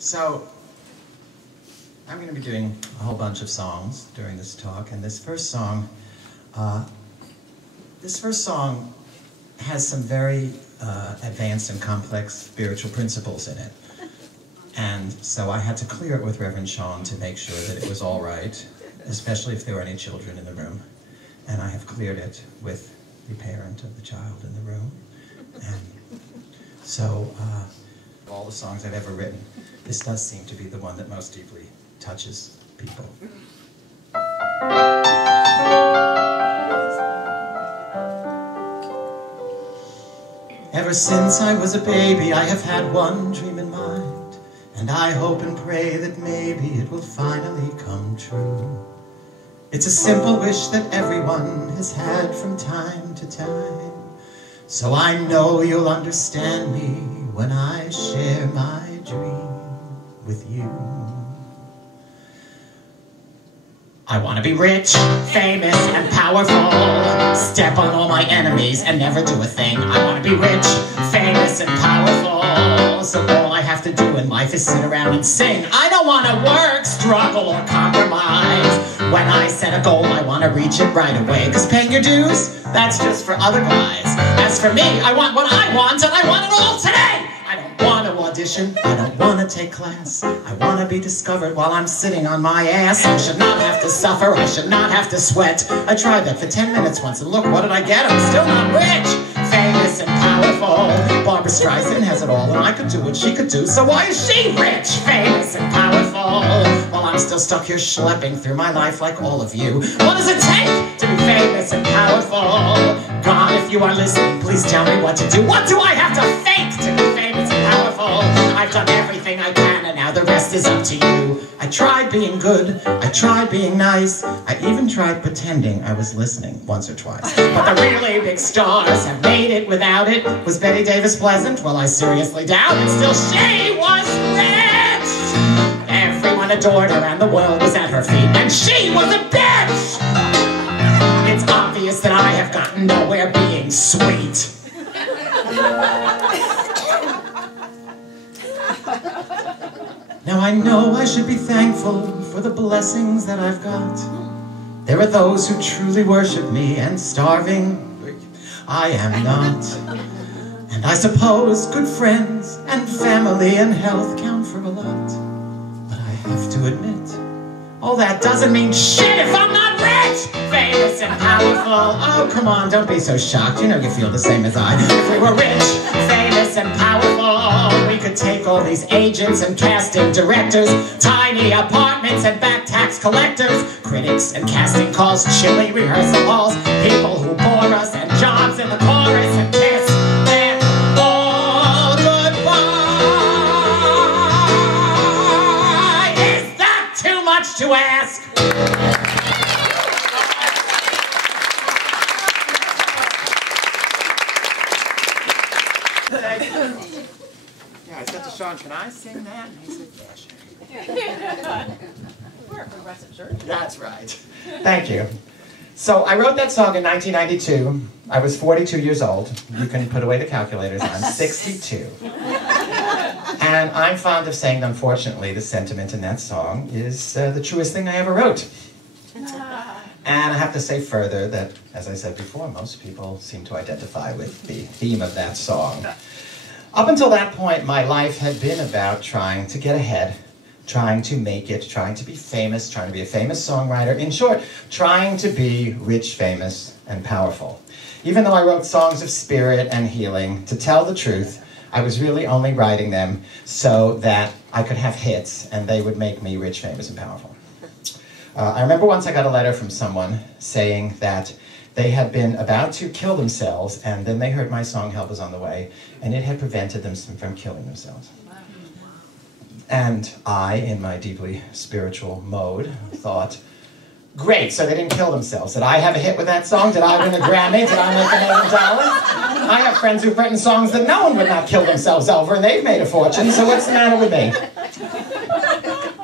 So, I'm going to be doing a whole bunch of songs during this talk, and this first song has some very advanced and complex spiritual principles in it. And so I had to clear it with Reverend Sean to make sure that it was all right, especially if there were any children in the room. And I have cleared it with the parent of the child in the room. And so, of all the songs I've ever written, this does seem to be the one that most deeply touches people. Ever since I was a baby, I have had one dream in mind, and I hope and pray that maybe it will finally come true. It's a simple wish that everyone has had from time to time, so I know you'll understand me when I share my dream with you. I want to be rich, famous, and powerful, step on all my enemies and never do a thing. I want to be rich, famous, and powerful, so all I have to do in life is sit around and sing. I don't want to work, struggle, or compromise. When I set a goal, I want to reach it right away, because paying your dues, that's just for other guys. As for me, I want what I want, and I want it all today! I don't want to audition, I don't want to take class. I want to be discovered while I'm sitting on my ass. I should not have to suffer, I should not have to sweat. I tried that for 10 minutes once, and look, what did I get? I'm still not rich, famous, and powerful. Barbara Streisand has it all, and I could do what she could do, so why is she rich, famous, and powerful? While I'm still stuck here schlepping through my life like all of you. What does it take to be famous and powerful? God, if you are listening, please tell me what to do. What do I have to fake to be famous and powerful? I've done everything I can, and now the rest is up to you. I tried being good, I tried being nice, I even tried pretending I was listening once or twice. But the really big stars have made it without it. Was Betty Davis pleasant? Well, I seriously doubt it. Still, she was rich! Everyone adored her and the world was at her feet, and she was a bitch! It's obvious that I have gotten nowhere being sweet. Now I know I should be thankful for the blessings that I've got. There are those who truly worship me, and starving I am not. And I suppose good friends and family and health count for a lot. But I have to admit, all that doesn't mean shit if I'm not rich, famous, and powerful. Oh, come on, don't be so shocked. You know you feel the same as I. If we were rich, famous, and powerful, we could take all these agents and casting directors, tiny apartments and back tax collectors, critics and casting calls, chilly rehearsal halls, people who bore us, and jobs in the chorus, and kiss them all goodbye. Is that too much to ask? Yeah, I said to Sean, can I sing that? And he said, yeah, sure. We're a progressive church. That's right. Thank you. So I wrote that song in 1992. I was 42 years old. You can put away the calculators. I'm 62. And I'm fond of saying, unfortunately, the sentiment in that song is the truest thing I ever wrote. And I have to say further that, as I said before, most people seem to identify with the theme of that song. Up until that point, my life had been about trying to get ahead, trying to make it, trying to be famous, trying to be a famous songwriter. In short, trying to be rich, famous, and powerful. Even though I wrote songs of spirit and healing, to tell the truth, I was really only writing them so that I could have hits and they would make me rich, famous, and powerful. I remember once I got a letter from someone saying that they had been about to kill themselves, and then they heard my song, Help Is On The Way, and it had prevented them from killing themselves. And I, in my deeply spiritual mode, thought, great, so they didn't kill themselves. Did I have a hit with that song? Did I win a Grammy? Did I make $1 million? I have friends who've written songs that no one would not kill themselves over, and they've made a fortune, so what's the matter with me?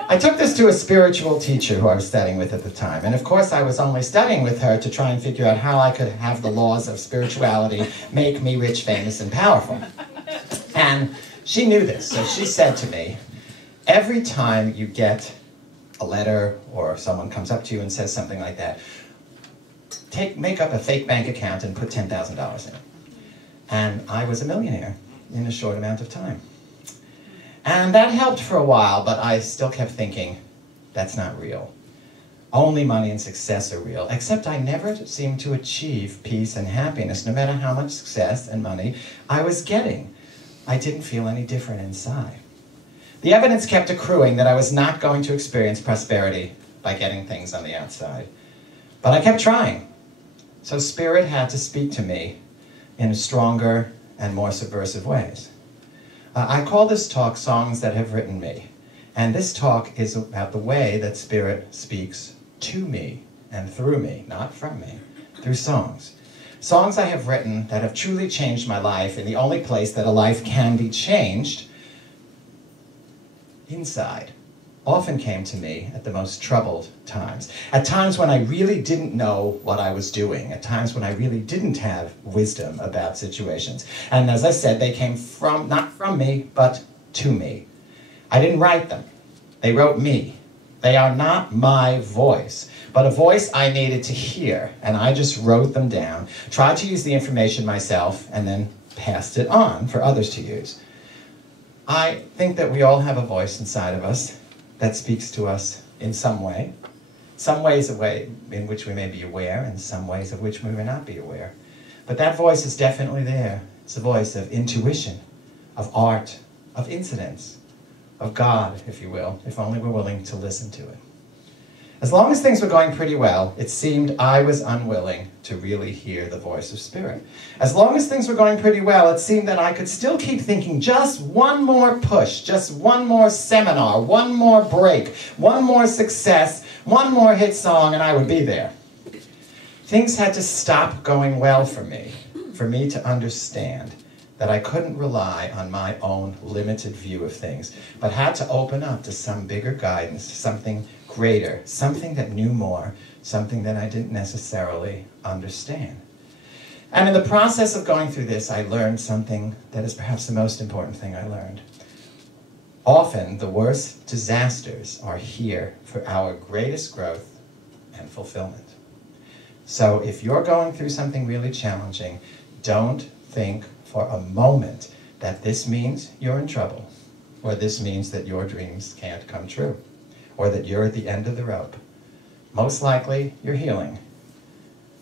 I took this to a spiritual teacher who I was studying with at the time, and of course I was only studying with her to try and figure out how I could have the laws of spirituality make me rich, famous, and powerful. And she knew this, so she said to me, Every time you get a letter or someone comes up to you and says something like that, make up a fake bank account and put $10,000 in it. And I was a millionaire in a short amount of time. And that helped for a while, but I still kept thinking, that's not real. Only money and success are real, except I never seemed to achieve peace and happiness, no matter how much success and money I was getting. I didn't feel any different inside. The evidence kept accruing that I was not going to experience prosperity by getting things on the outside. But I kept trying. So Spirit had to speak to me in stronger and more subversive ways. I call this talk Songs That Have Written Me. And this talk is about the way that Spirit speaks to me and through me, not from me, through songs. Songs I have written that have truly changed my life in the only place that a life can be changed, inside, often came to me at the most troubled times. At times when I really didn't know what I was doing. At times when I really didn't have wisdom about situations. And as I said, they came from, not from me, but to me. I didn't write them. They wrote me. They are not my voice, but a voice I needed to hear. And I just wrote them down, tried to use the information myself, and then passed it on for others to use. I think that we all have a voice inside of us that speaks to us in some way. Some ways a way in which we may be aware, and some ways of which we may not be aware. But that voice is definitely there. It's a voice of intuition, of art, of incidents, of God, if you will, if only we're willing to listen to it. As long as things were going pretty well, it seemed I was unwilling to really hear the voice of Spirit. As long as things were going pretty well, it seemed that I could still keep thinking just one more push, just one more seminar, one more break, one more success, one more hit song, and I would be there. Things had to stop going well for me to understand that I couldn't rely on my own limited view of things, but had to open up to some bigger guidance, something greater, something that knew more, something that I didn't necessarily understand. And in the process of going through this, I learned something that is perhaps the most important thing I learned. Often, the worst disasters are here for our greatest growth and fulfillment. So if you're going through something really challenging, don't think for a moment that this means you're in trouble, or this means that your dreams can't come true, or that you're at the end of the rope. Most likely, you're healing.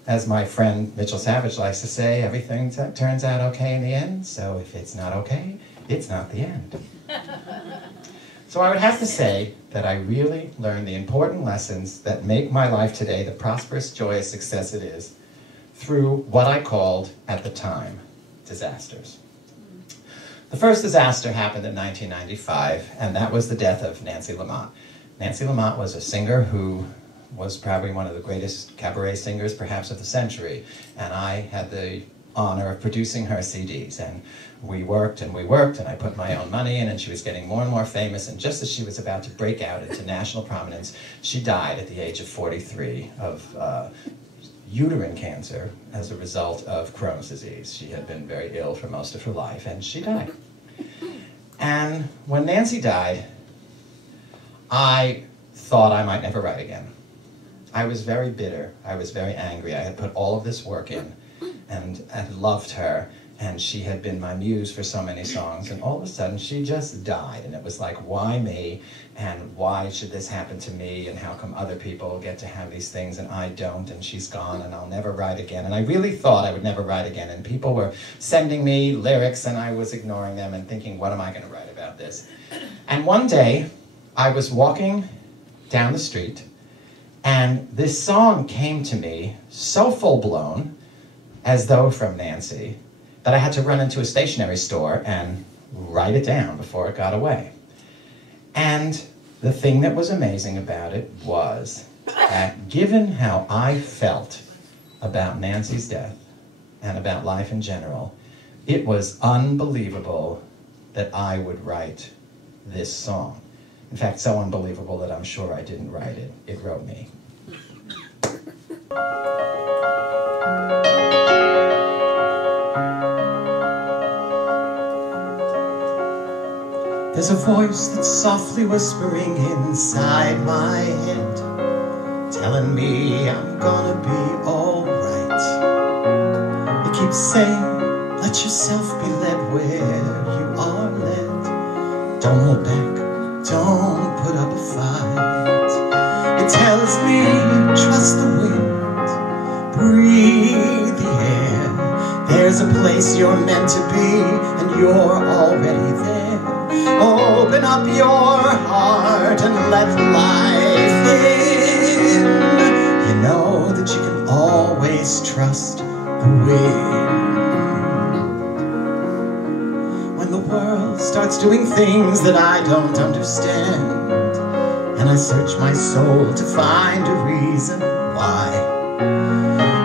As my friend Mitchell Savage likes to say, everything turns out okay in the end, so if it's not okay, it's not the end. So I would have to say that I really learned the important lessons that make my life today the prosperous, joyous success it is through what I called, at the time, disasters. The first disaster happened in 1995, and that was the death of Nancy Lamott. Nancy Lamott was a singer who was probably one of the greatest cabaret singers, perhaps of the century, and I had the honor of producing her CDs, and we worked, and I put my own money in, and she was getting more and more famous, and just as she was about to break out into national prominence, she died at the age of 43 of uterine cancer as a result of Crohn's disease. She had been very ill for most of her life, and she died. And when Nancy died, I thought I might never write again. I was very bitter. I was very angry. I had put all of this work in, and I loved her, and she had been my muse for so many songs, and all of a sudden she just died, and it was like, why me, and why should this happen to me, and how come other people get to have these things and I don't, and she's gone, and I'll never write again. And I really thought I would never write again, and people were sending me lyrics, and I was ignoring them and thinking, what am I going to write about this? And one day, I was walking down the street, and this song came to me so full-blown, as though from Nancy, that I had to run into a stationery store and write it down before it got away. And the thing that was amazing about it was that given how I felt about Nancy's death and about life in general, it was unbelievable that I would write this song. In fact, so unbelievable that I'm sure I didn't write it. It wrote me. There's a voice that's softly whispering inside my head, telling me I'm gonna be alright. It keeps saying, let yourself be led where you are led. Don't hold back, don't put up a fight. It tells me, trust the wind, breathe the air. There's a place you're meant to be, and you're already there. Open up your heart and let life in. You know that you can always trust the wind. When the world starts doing things that I don't understand, and I search my soul to find a reason why,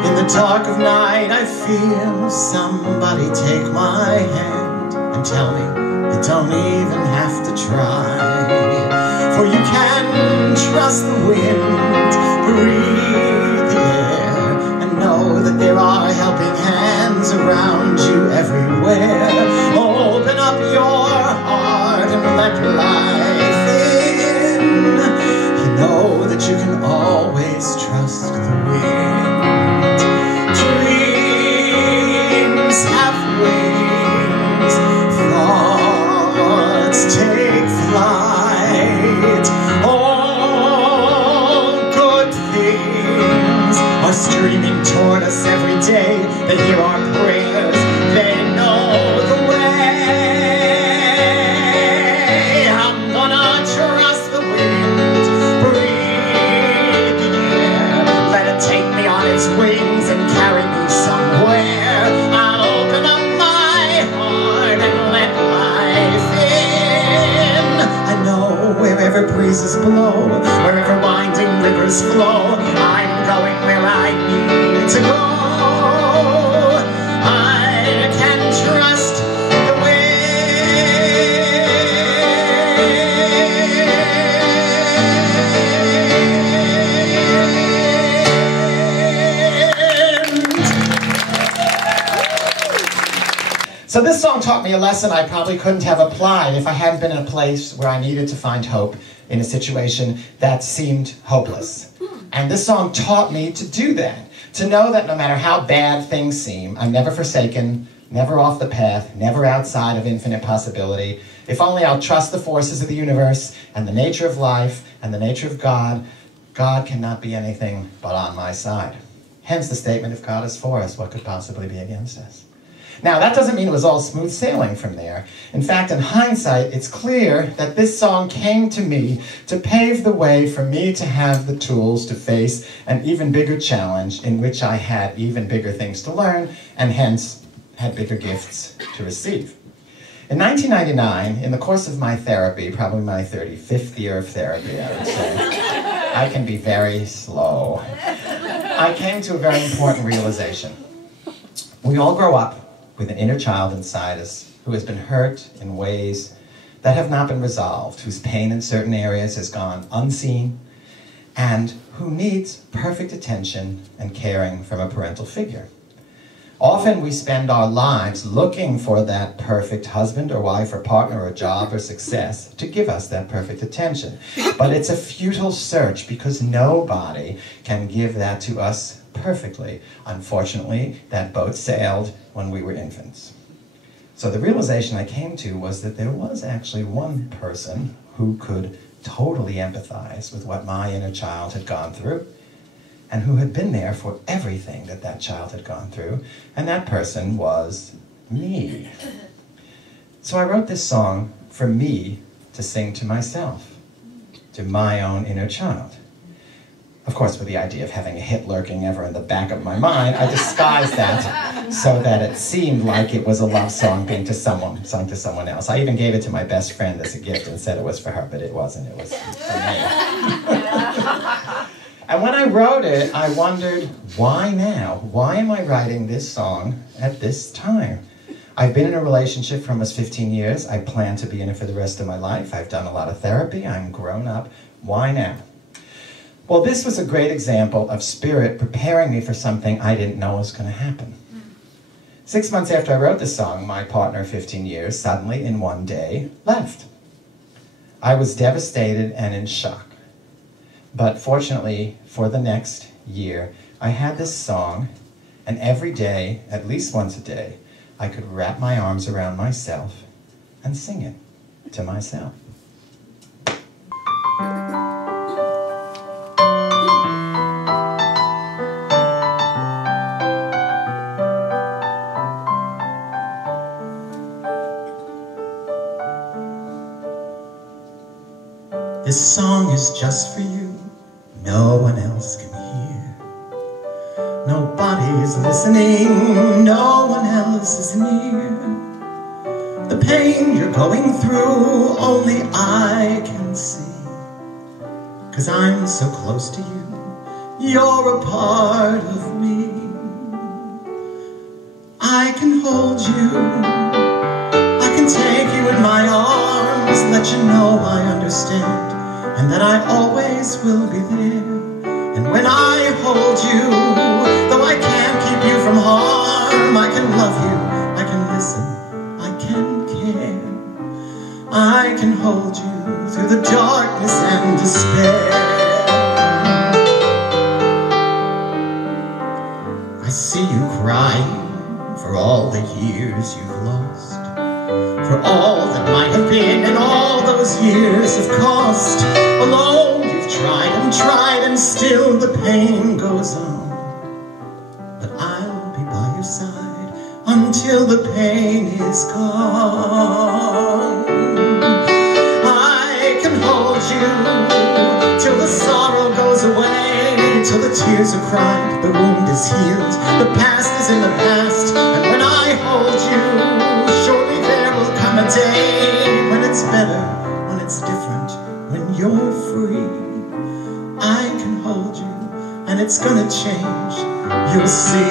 in the dark of night I feel somebody take my hand and tell me you don't even have to try. For you can trust the wind, breathe the air, and know that there are helping hands around you everywhere. Open up your heart and let life in. You know that you can always trust the wind. Dreams have wings, thoughts take flight. All good things are streaming toward us every day. They hear our prayers, they know the way. I'm gonna trust the wind, breathe the air, let it take me on its wings and carry me somewhere. I'll open up my heart and let life in. I know wherever breezes blow, wherever winding rivers flow, I'm going where I need to go. I can trust the wind. So this song taught me a lesson I probably couldn't have applied if I hadn't been in a place where I needed to find hope in a situation that seemed hopeless. And this song taught me to do that, to know that no matter how bad things seem, I'm never forsaken, never off the path, never outside of infinite possibility. If only I'll trust the forces of the universe and the nature of life and the nature of God, God cannot be anything but on my side. Hence the statement, if God is for us, what could possibly be against us? Now, that doesn't mean it was all smooth sailing from there. In fact, in hindsight, it's clear that this song came to me to pave the way for me to have the tools to face an even bigger challenge in which I had even bigger things to learn and hence had bigger gifts to receive. In 1999, in the course of my therapy, probably my 35th year of therapy, I would say, I can be very slow, I came to a very important realization. We all grow up with an inner child inside us who has been hurt in ways that have not been resolved, whose pain in certain areas has gone unseen, and who needs perfect attention and caring from a parental figure. Often we spend our lives looking for that perfect husband or wife or partner or job or success to give us that perfect attention. But it's a futile search because nobody can give that to us perfectly. Unfortunately, that boat sailed when we were infants. So the realization I came to was that there was actually one person who could totally empathize with what my inner child had gone through and who had been there for everything that that child had gone through, and that person was me. So I wrote this song for me to sing to myself, to my own inner child. Of course, with the idea of having a hit lurking ever in the back of my mind, I disguised that so that it seemed like it was a love song being sung to someone else. I even gave it to my best friend as a gift and said it was for her, but it wasn't. It was for me. And when I wrote it, I wondered, why now? Why am I writing this song at this time? I've been in a relationship for almost 15 years. I plan to be in it for the rest of my life. I've done a lot of therapy. I'm grown up. Why now? Well, this was a great example of Spirit preparing me for something I didn't know was going to happen. 6 months after I wrote this song, my partner of 15 years suddenly, in one day, left. I was devastated and in shock. But fortunately, for the next year, I had this song, and every day, at least once a day, I could wrap my arms around myself and sing it to myself. This song is just for you, no one else can hear. Nobody's listening, no one else is near. The pain you're going through, only I can see. 'Cause I'm so close to you, you're a part of me. I can hold you, I can take you in my arms, let you know I understand, and that I always will be there. And when I hold you, though I can't keep you from harm, I can love you, I can listen, I can care. I can hold you through the darkness and despair. I see you crying for all the years you've lost, for all that might have been and all those years of cost. Alone you've tried and still the pain goes on. But I'll be by your side until the pain is gone. I can hold you till the sorrow goes away, till the tears are cried, the wound is healed, the past is in the past. And when I hold you, surely there will come a day when it's better, when it's different, when you're free. I can hold you, and it's gonna change, you'll see.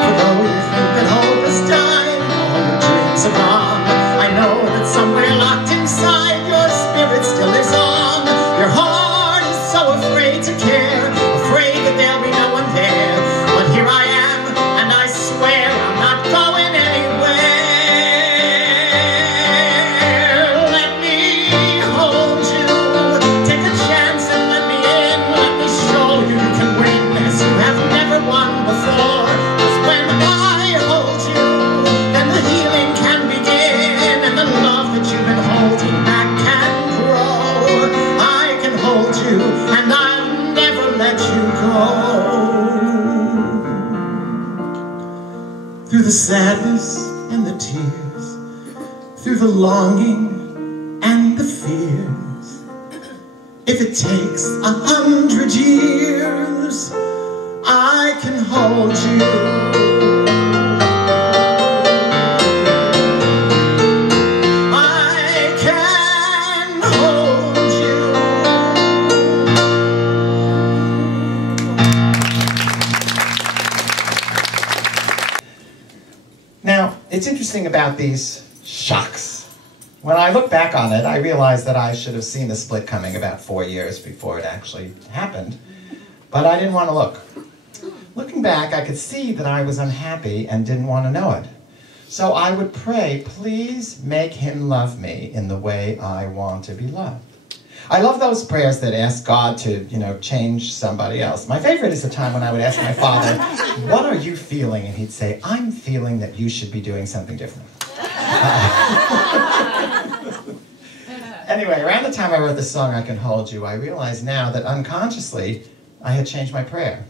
For though you think that hope has died, all your dreams are gone, I know that somewhere locked inside, your spirit still lives on. Your heart is so afraid to care, afraid that there'll be no one there. But here I am, and I swear I'm not going anywhere. Let me hold you, take a chance and let me in. Let me show you you can win as you have never won before. 'Cause when I hold you, then the healing can begin, and the love that you've been holding back can grow. I can hold you, and I'll never let you go. Through the sadness and the tears, through the longing and the fears, if it takes 100 years, I can hold you. I can hold you. Now, it's interesting about these shocks. When I look back on it, I realize that I should have seen the split coming about 4 years before it actually happened, but I didn't want to look. Looking back, I could see that I was unhappy and didn't want to know it. So I would pray, please make him love me in the way I want to be loved. I love those prayers that ask God to, change somebody else. My favorite is the time when I would ask my father, what are you feeling? And he'd say, I'm feeling that you should be doing something different. Anyway, around the time I wrote the song, I Can Hold You, I realized now that unconsciously, I had changed my prayer.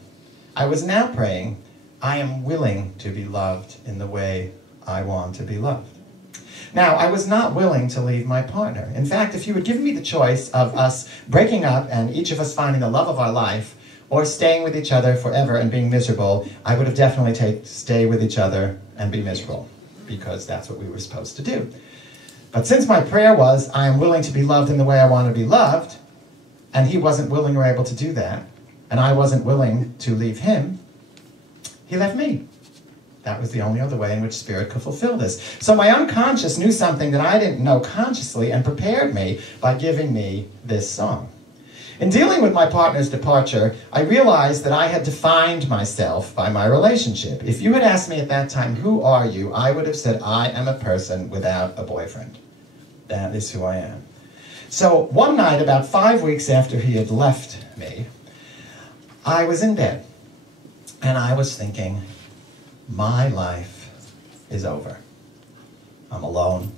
I was now praying, I am willing to be loved in the way I want to be loved. Now, I was not willing to leave my partner. In fact, if you had given me the choice of us breaking up and each of us finding the love of our life, or staying with each other forever and being miserable, I would have definitely stay with each other and be miserable, because that's what we were supposed to do. But since my prayer was, I am willing to be loved in the way I want to be loved, and he wasn't willing or able to do that, and I wasn't willing to leave him, he left me. That was the only other way in which Spirit could fulfill this. So my unconscious knew something that I didn't know consciously and prepared me by giving me this song. In dealing with my partner's departure, I realized that I had defined myself by my relationship. If you had asked me at that time, who are you? I would have said, I am a person without a boyfriend. That is who I am. So one night, about 5 weeks after he had left me, I was in bed, and I was thinking, my life is over. I'm alone.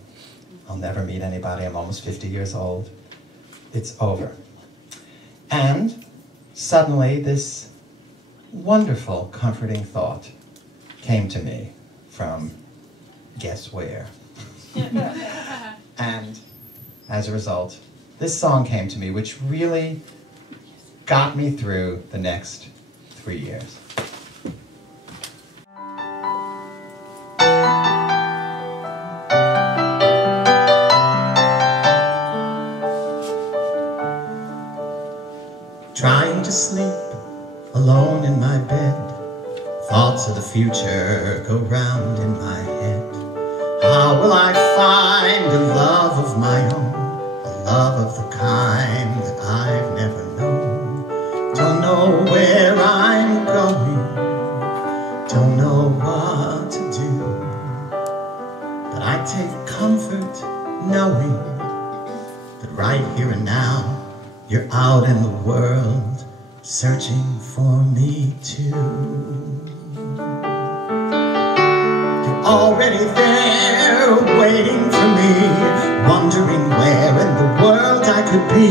I'll never meet anybody. I'm almost 50 years old. It's over. And suddenly this wonderful, comforting thought came to me from guess where. And as a result, this song came to me, which really got me through the next 3 years. Trying to sleep alone in my bed, thoughts of the future go round in my head. How will I find a love of my own, a love of the kind that I've never known? Don't know where I'm going, don't know what to do, but I take comfort knowing that right here and now you're out in the world, searching for me too. You're already there, waiting for me, wondering where in the world I could be.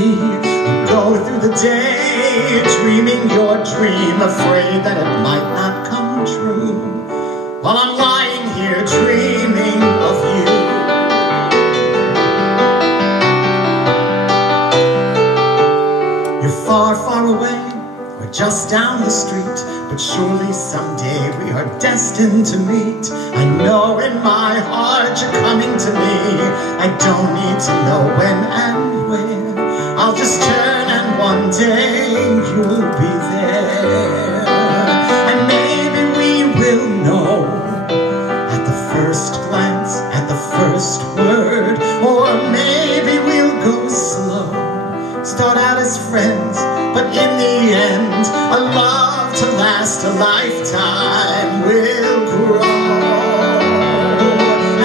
You go through the day, dreaming your dream, afraid that it might not come true, while I'm lying here dreaming of you. Far, far away, or just down the street, but surely someday we are destined to meet. I know in my heart you're coming to me. I don't need to know when and where. I'll just turn and one day you'll be there. And maybe we will know at the first glance, at the first word, or maybe we'll go slow. Start out as friends, but in the end, a love to last a lifetime will grow.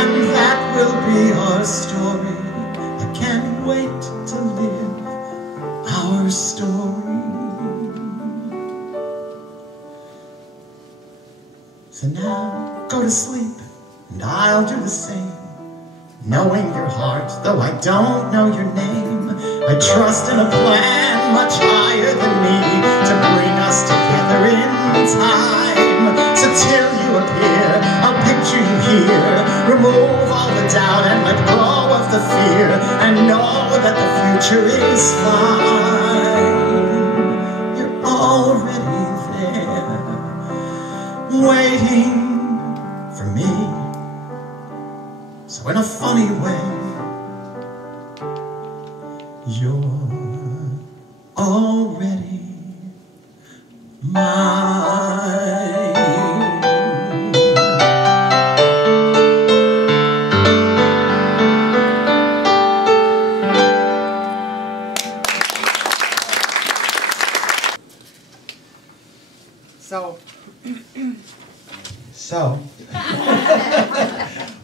And that will be our story. I can't wait to live our story. So now, go to sleep, and I'll do the same. Knowing your heart, though I don't know your name, I trust in a plan much higher than me to bring us together in time. So till you appear, I'll picture you here. Remove all the doubt and let go of the fear, and know that the future is fine. You're already there, waiting for me. So in a funny way, you're already mine. So,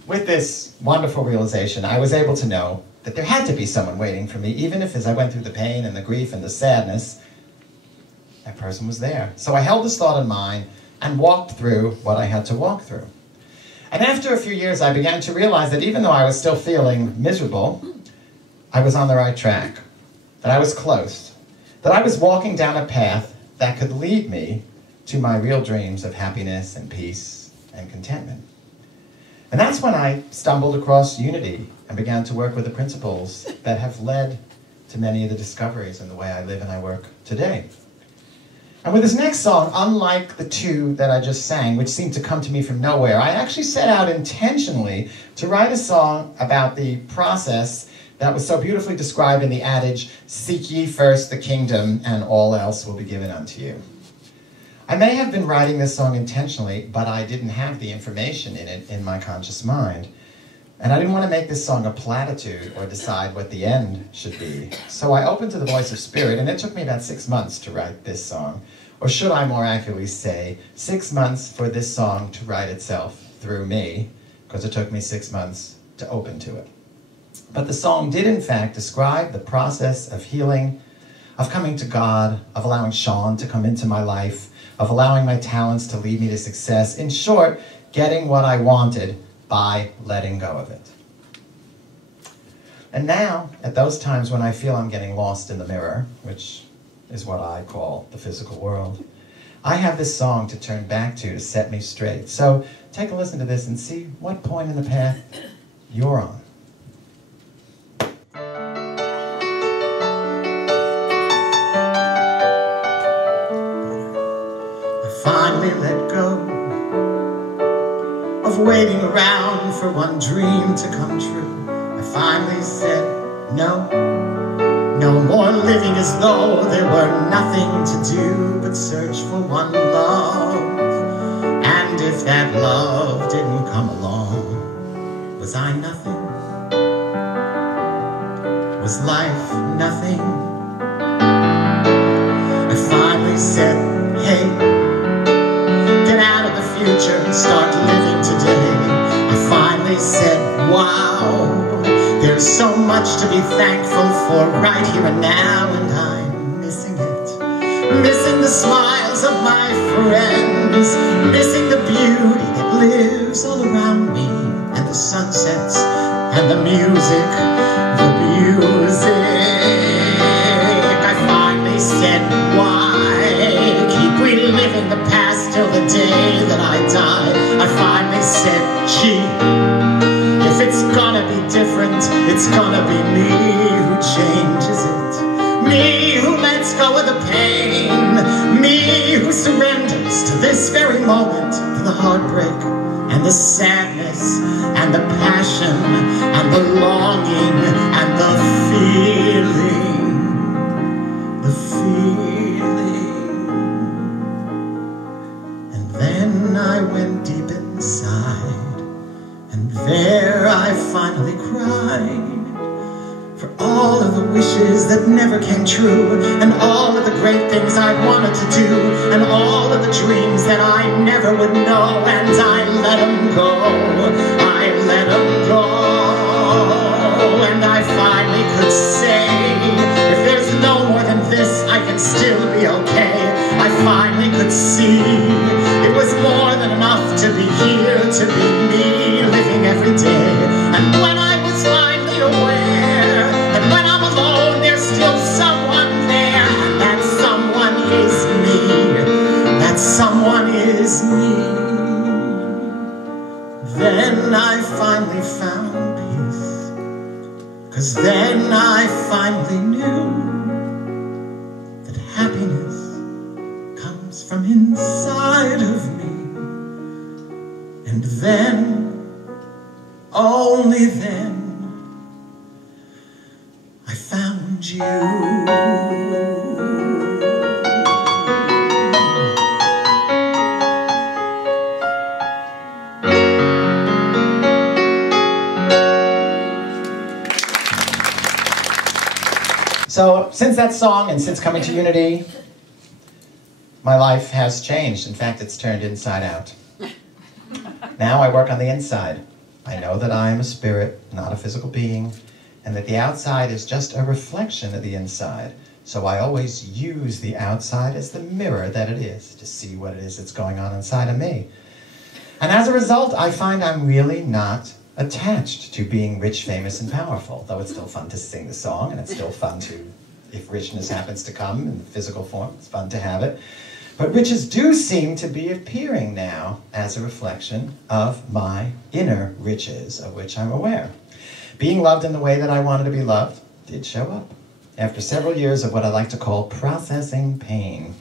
with this wonderful realization, I was able to know that there had to be someone waiting for me, even if as I went through the pain and the grief and the sadness, that person was there. So I held this thought in mind and walked through what I had to walk through. And after a few years, I began to realize that even though I was still feeling miserable, I was on the right track, that I was close, that I was walking down a path that could lead me to my real dreams of happiness and peace and contentment. And that's when I stumbled across Unity and began to work with the principles that have led to many of the discoveries in the way I live and I work today. And with this next song, unlike the two that I just sang, which seemed to come to me from nowhere, I actually set out intentionally to write a song about the process that was so beautifully described in the adage, "Seek ye first the kingdom, and all else will be given unto you." I may have been writing this song intentionally, but I didn't have the information in it in my conscious mind. And I didn't want to make this song a platitude or decide what the end should be. So I opened to the voice of spirit, and it took me about 6 months to write this song. Or should I more accurately say, 6 months for this song to write itself through me, because it took me 6 months to open to it. But the song did in fact describe the process of healing, of coming to God, of allowing Sean to come into my life, of allowing my talents to lead me to success. In short, getting what I wanted by letting go of it. And now, at those times when I feel I'm getting lost in the mirror, which is what I call the physical world, I have this song to turn back to set me straight. So take a listen to this and see what point in the path you're on. I finally let go of waiting around for one dream to come true. I finally said no. No more living as though there were nothing to do but search for one love. And if that love didn't come along, was I nothing? Was life nothing? I finally said, hey, get out of the future and start living today. I finally said, wow, there's so much to be thankful for right here and now, and I'm missing it. Missing the smiles of my friends, missing the beauty that lives all around me, and the sunsets and the music, the music. I finally said, why keep reliving the past till the day that I die? I finally said, gee, if it's gonna be different, it's gonna be me who changes it. Me who lets go of the pain. Me who surrenders to this very moment, to the heartbreak and the sadness and the passion and the longing and the feeling. The feeling. And then I went deep inside, and there I finally cried for all of the wishes that never came true, and all of the great things I wanted to do, and all of the dreams that I never would know, and I let them go. I let them go. And I finally could say, if there's no more than this, I can still be okay. I finally could see it was more than enough to be here, to be me, living every day. And when I was finally aware that when I'm alone, there's still someone there, and that someone is me, that someone is me, then I finally found peace. 'Cause then I finally knew that happiness comes from inside of me. And then, only then, I found you. So, since that song and since coming to Unity, my life has changed. In fact, it's turned inside out. Now I work on the inside. I know that I am a spirit, not a physical being, and that the outside is just a reflection of the inside. So I always use the outside as the mirror that it is to see what it is that's going on inside of me. And as a result, I find I'm really not attached to being rich, famous, and powerful, though it's still fun to sing the song, and it's still fun to, if richness happens to come in physical form, it's fun to have it. But riches do seem to be appearing now as a reflection of my inner riches, of which I'm aware. Being loved in the way that I wanted to be loved did show up. After several years of what I like to call processing pain,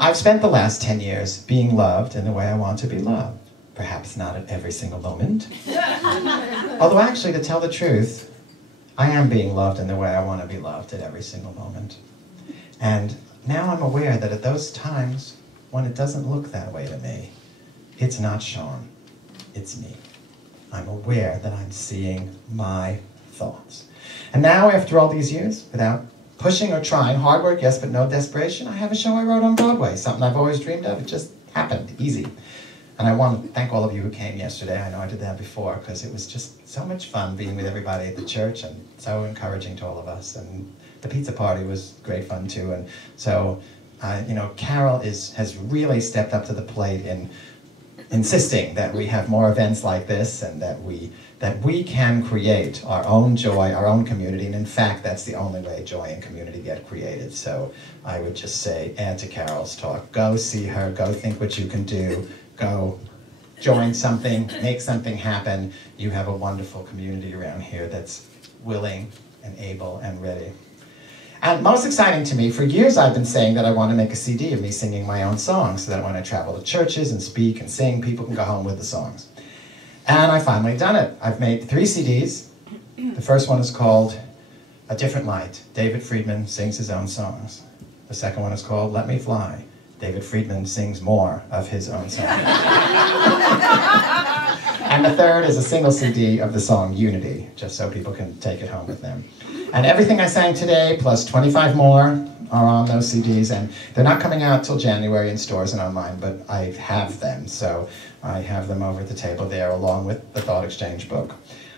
I've spent the last 10 years being loved in the way I want to be loved. Perhaps not at every single moment. Although actually, to tell the truth, I am being loved in the way I want to be loved at every single moment. And now I'm aware that at those times when it doesn't look that way to me, it's not Sean, it's me. I'm aware that I'm seeing my thoughts. And now, after all these years, without pushing or trying, hard work, yes, but no desperation, I have a show I wrote on Broadway, something I've always dreamed of. It just happened, easy. And I want to thank all of you who came yesterday. I know I did that before, because it was just so much fun being with everybody at the church, and so encouraging to all of us. And the pizza party was great fun too. And so, you know, Carol has really stepped up to the plate in insisting that we have more events like this, and that we can create our own joy, our own community. And in fact, that's the only way joy and community get created. So I would just say, add to Carol's talk. Go see her. Go think what you can do. Go join something. Make something happen. You have a wonderful community around here that's willing and able and ready. And most exciting to me, for years I've been saying that I want to make a CD of me singing my own songs, so that when I travel to churches and speak and sing, people can go home with the songs. And I finally done it. I've made 3 CDs. The first one is called A Different Light. David Friedman sings his own songs. The second one is called Let Me Fly. David Friedman sings more of his own songs. And the third is a single CD of the song Unity, just so people can take it home with them. And everything I sang today, plus 25 more, are on those CDs, and they're not coming out till January in stores and online, but I have them, so I have them over at the table there, along with the Thought Exchange book.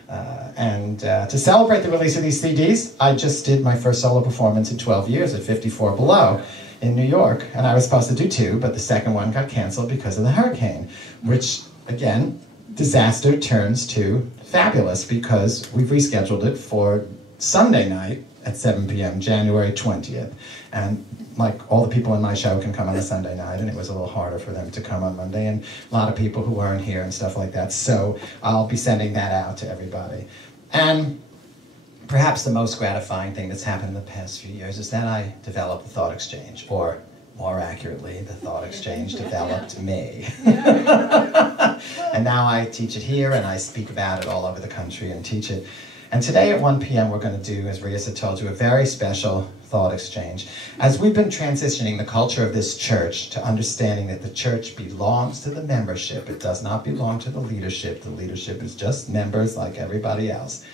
To celebrate the release of these CDs, I just did my first solo performance in 12 years at 54 Below in New York, and I was supposed to do 2, but the second one got canceled because of the hurricane, which, again, disaster turns to fabulous, because we've rescheduled it for Sunday night at 7 p.m., January 20th. And like all the people in my show can come on a Sunday night, and it was a little harder for them to come on Monday, and a lot of people who weren't here and stuff like that. So I'll be sending that out to everybody. And perhaps the most gratifying thing that's happened in the past few years is that I developed the Thought Exchange, or more accurately, the Thought Exchange developed me. And now I teach it here, and I speak about it all over the country and teach it. And today at 1 p.m. we're going to do, as Rias had told you, a very special Thought Exchange. As we've been transitioning the culture of this church to understanding that the church belongs to the membership, it does not belong to the leadership. The leadership is just members like everybody else.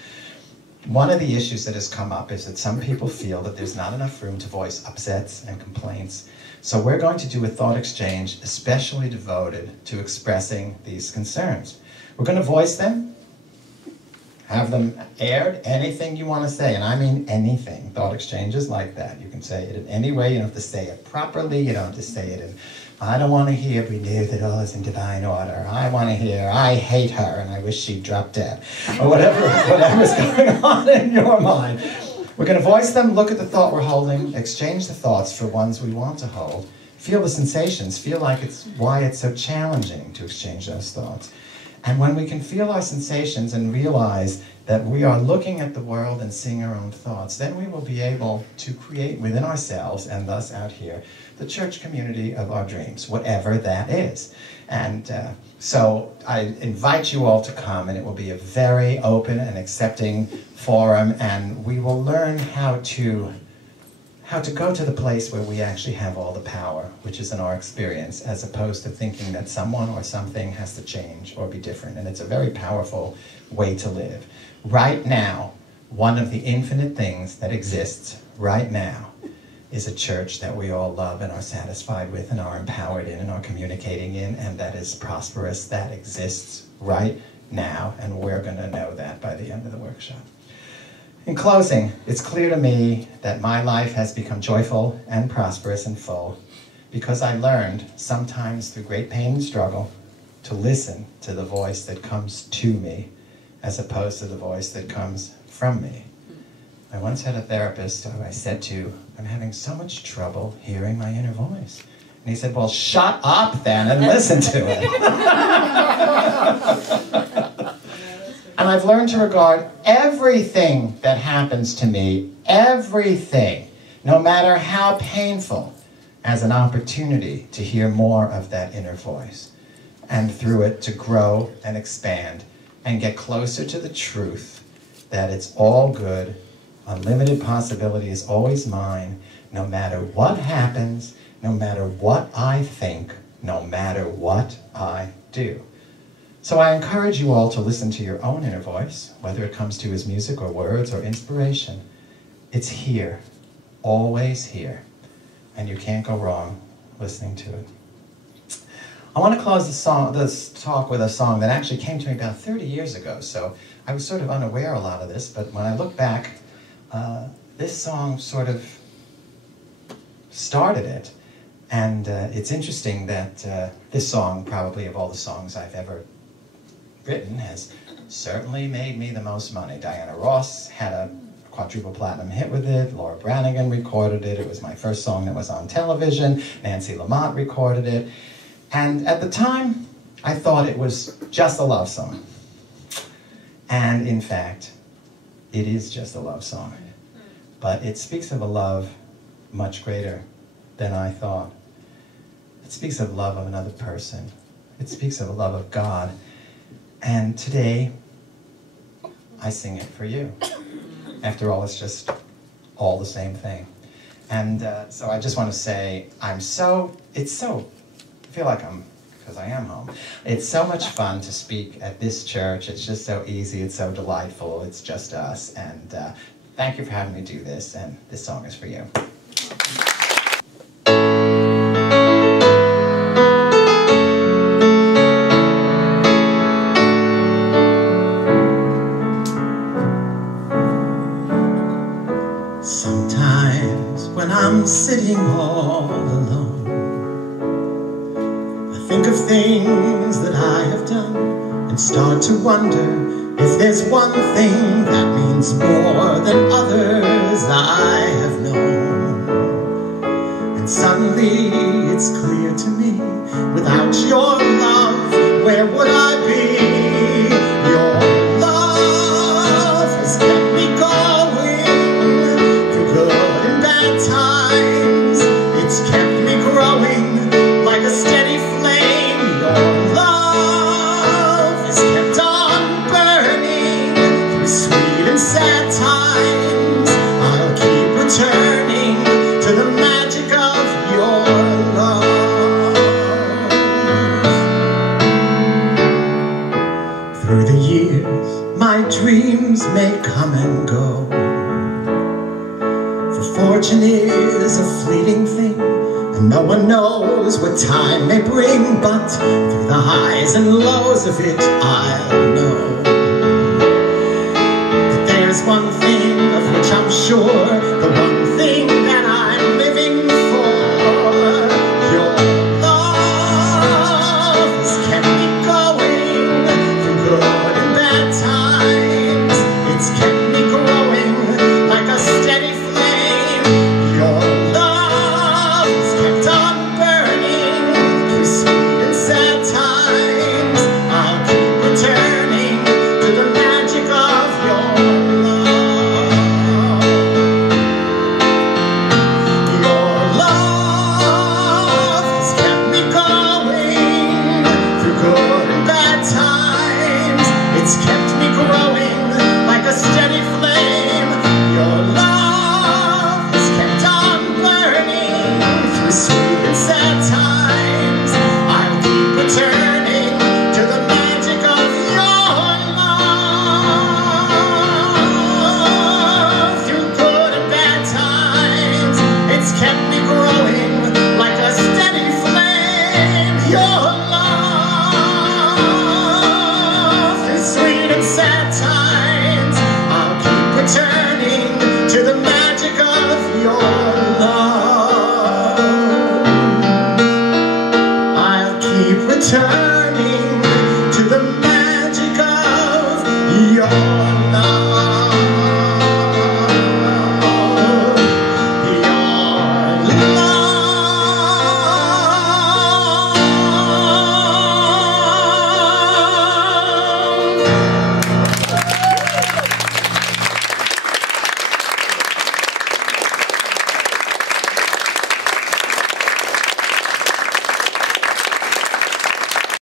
One of the issues that has come up is that some people feel that there's not enough room to voice upsets and complaints. So we're going to do a Thought Exchange especially devoted to expressing these concerns. We're going to voice them, have them aired, anything you want to say, and I mean anything. Thought Exchanges like that. You can say it in any way. You don't have to say it properly. You don't have to say it in, I don't want to hear, we knew that all is in divine order. I want to hear, I hate her and I wish she'd drop dead. Or whatever's going on in your mind. We're going to voice them, look at the thought we're holding, exchange the thoughts for ones we want to hold, feel the sensations, feel like it's why it's so challenging to exchange those thoughts. And when we can feel our sensations and realize that we are looking at the world and seeing our own thoughts, then we will be able to create within ourselves, and thus out here, the church community of our dreams, whatever that is. And so I invite you all to come, and it will be a very open and accepting forum, and we will learn how to go to the place where we actually have all the power, which is in our experience, as opposed to thinking that someone or something has to change or be different. And it's a very powerful way to live. Right now, one of the infinite things that exists right now is a church that we all love and are satisfied with and are empowered in and are communicating in, and that is prosperous. That exists right now, and we're going to know that by the end of the workshop. In closing, it's clear to me that my life has become joyful and prosperous and full because I learned, sometimes through great pain and struggle, to listen to the voice that comes to me as opposed to the voice that comes from me. I once had a therapist who I said to, I'm having so much trouble hearing my inner voice. And he said, well, shut up then and listen to it. And I've learned to regard everything that happens to me, everything, no matter how painful, as an opportunity to hear more of that inner voice, and through it to grow and expand and get closer to the truth that it's all good, unlimited possibility is always mine, no matter what happens, no matter what I think, no matter what I do. So I encourage you all to listen to your own inner voice, whether it comes to as music or words or inspiration. It's here, always here, and you can't go wrong listening to it. I want to close this talk with a song that actually came to me about 30 years ago, so I was sort of unaware of a lot of this, but when I look back, this song sort of started it. And it's interesting that this song, probably of all the songs I've ever written, has certainly made me the most money. Diana Ross had a quadruple platinum hit with it. Laura Branigan recorded it. It was my first song that was on television. Nancy Lamont recorded it. And at the time, I thought it was just a love song. And in fact, it is just a love song. But it speaks of a love much greater than I thought. It speaks of love of another person. It speaks of a love of God. And today, I sing it for you. After all, it's just all the same thing. And so I just want to say, I feel like because I am home. It's so much fun to speak at this church. It's just so easy, it's so delightful, it's just us. And thank you for having me do this, and this song is for you. Sometimes when I'm sitting all alone, I think of things that I have done and start to wonder if there's one thing that means more than others I have known. And suddenly it's clear to me, without your love, where would I be? Your love has kept me going through good and bad times. It's kept me growing like a steady flame. Your love has kept on burning through sweet and sad times. I'll keep returning to the magic of your love. Through the years, my dreams may come and go, for fortune is a fleeting thing, and no one knows what time may bring. But through the highs and lows of it, I'll know that there's one thing of which I'm sure,